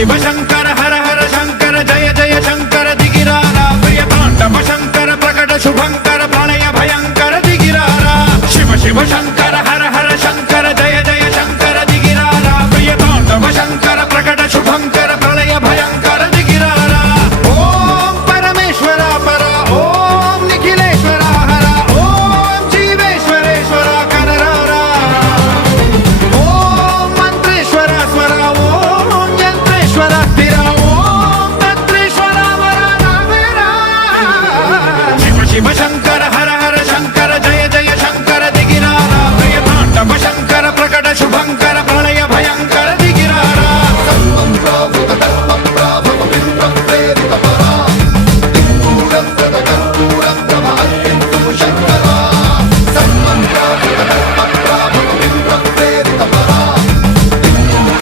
शिव शंकर हर हर शंकर जय जय शंकर दिगिरारा प्रिय तांडव शंकर प्रकट शुभंकर प्रलय भयंकर दिगिरारा शिव शिव शंकर